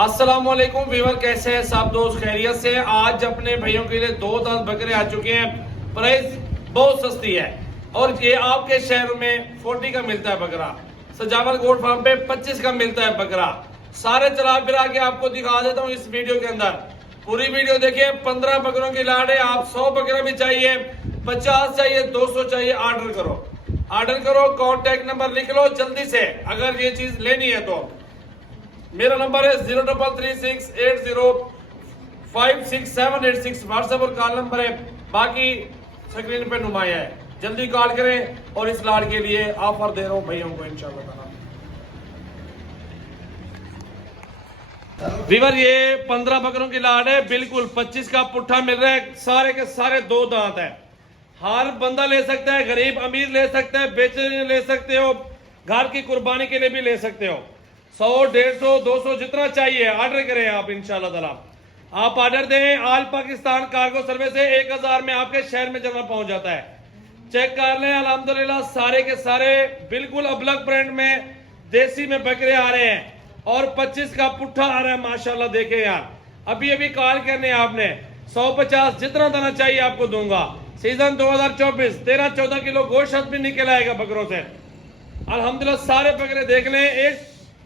अस्सलामुअलैकुम वीवर, कैसे हैं सब दोस्त? खैरियत से। आज अपने भाइयों के लिए 2 दांत बकरे आ चुके हैं। प्राइस बहुत सस्ती है और ये आपके शहर में 40 का मिलता है बकरा। सजावल गोट फार्म पे 25 का मिलता है बकरा। सारे चला फिरा के आपको दिखा देता हूँ इस वीडियो के अंदर। पूरी वीडियो देखिए। 15 बकरों की लाड़ है। आप 100 बकरा भी चाहिए, 50 चाहिए, 200 चाहिए, ऑर्डर करो। ऑर्डर करो, कॉन्टेक्ट नंबर लिख लो जल्दी से अगर ये चीज लेनी है तो। मेरा नंबर है 033680566786। व्हाट्सएप और कॉल नंबर है, बाकी स्क्रीन पे नुमाया है। जल्दी कॉल करें और इस लाड़ के लिए ऑफर दे रहा हूं भैया को इंशाल्लाह। वीवर, ये 15 बकरों की लाड़ है। बिल्कुल 25 का पुट्ठा मिल रहा है। सारे के सारे 2 दांत है। हर बंदा ले सकता है, गरीब अमीर ले सकता है, बेचने ले सकते हो, घर की कुर्बानी के लिए भी ले सकते हो। 100, 150, 200 जितना चाहिए ऑर्डर करें आप इंशाल्लाह ताला। आप ऑर्डर दें, ऑल पाकिस्तान कार्गो सर्विस से 1000 में आपके शहर में जमा पहुंच जाता है। चेक कर लें, अल्हम्दुलिल्लाह सारे के सारे बिल्कुल अबलग ब्रांड में देसी में बकरे आ रहे हैं और 25 का पुट्ठा आ रहा है माशाल्लाह। देखें यार, अभी अभी कॉल करने आपने 150 जितना दाना चाहिए आपको दूंगा। सीजन 2024 13-14 किलो गोश्त भी निकल आएगा बकरों से अल्हम्दुलिल्लाह। सारे बकरे देख लें, एक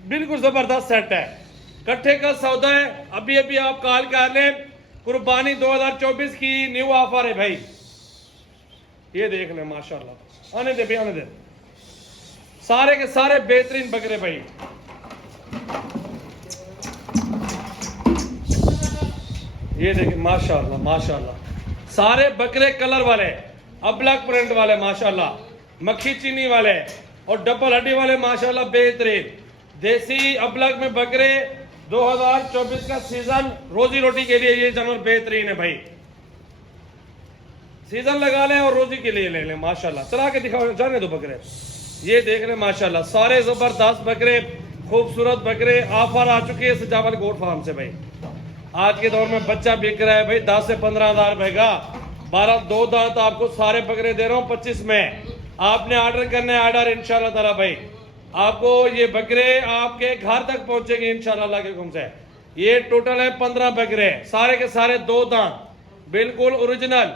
बिल्कुल जबरदस्त सेट है। कट्ठे का सौदा है। अभी अभी आप कॉल कर लें। कुर्बानी 2024 की न्यू ऑफर है भाई। ये देख लें माशाल्लाह। आने दे भाई, आने दे। सारे के सारे बेहतरीन बकरे भाई। ये देखें माशाल्लाह माशाल्लाह। सारे बकरे कलर वाले, अबलग प्रिंट वाले माशाल्लाह, मक्खी चीनी वाले और डबल हड्डी वाले माशाल्लाह बेहतरीन देसी अबलग में बकरे। 2024 का सीजन रोजी रोटी के लिए ये जानवर बेहतरीन है भाई। सीजन लगा लें और रोजी के लिए ले लें माशाल्लाह। चला के दिखाओ, जाने दो बकरे। ये देख लें माशाल्लाह, सारे जबरदस्त बकरे, खूबसूरत बकरे। ऑफर आ चुके हैं सजावल गोट फार्म से भाई। आज के दौर में बच्चा बिक रहा है भाई 10 से 15 हज़ार रुपए का। 2 दांत आपको सारे बकरे दे रहा हूं 25 में। आपने ऑर्डर करना है, ऑर्डर इंशाल्लाह ताला भाई। आपको ये बकरे आपके घर तक पहुंचेंगे इंशाल्लाह अल्लाह के हुक्म से। ये टोटल है 15 बकरे, सारे के सारे 2 दांत, बिल्कुल ओरिजिनल,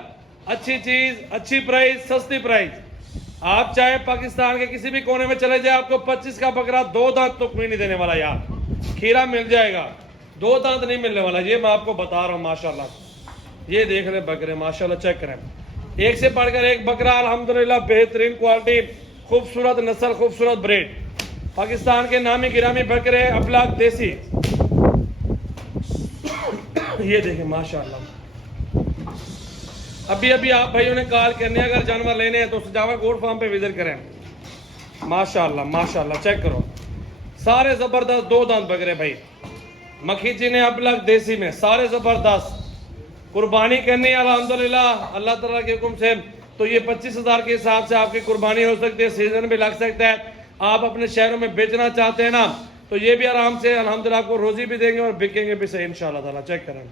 अच्छी चीज, अच्छी प्राइस, सस्ती प्राइस। आप चाहे पाकिस्तान के किसी भी कोने में चले जाए, आपको 25 का बकरा 2 दांत तो कोई नहीं देने वाला यार। खीरा मिल जाएगा, 2 दांत नहीं मिलने वाला। ये मैं आपको बता रहा हूँ माशाल्लाह। ये देख रहे बकरे माशाल्लाह, चेक करें। एक से बढ़कर एक बकरा अल्हम्दुलिल्लाह, बेहतरीन क्वालिटी, खूबसूरत नस्ल, खूबसूरत ब्रीड। पाकिस्तान के नामी गिरामी बकरे, अबलग देसी। ये देखें माशाल्लाह। अभी अभी आप भाइयों ने कॉल करने, अगर जानवर लेने हैं तो सजावा गोट फार्म पे विजिट करें माशाल्लाह माशाल्लाह। चेक करो, सारे जबरदस्त 2 दांत बकरे भाई, मक्खी चीनी अबलग देसी में, सारे जबरदस्त। कुर्बानी करनी अल्हम्दुलिल्लाह अल्लाह ताला के हुक्म से तो ये 25,000 के हिसाब से आपकी कुर्बानी हो सकती है। सीजन भी लग सकता है। आप अपने शहरों में बेचना चाहते हैं ना, तो ये भी आराम से अल्हम्दुलिल्लाह आपको रोजी भी देंगे और बिकेंगे भी सही इंशाल्लाह ताला। चेक करें।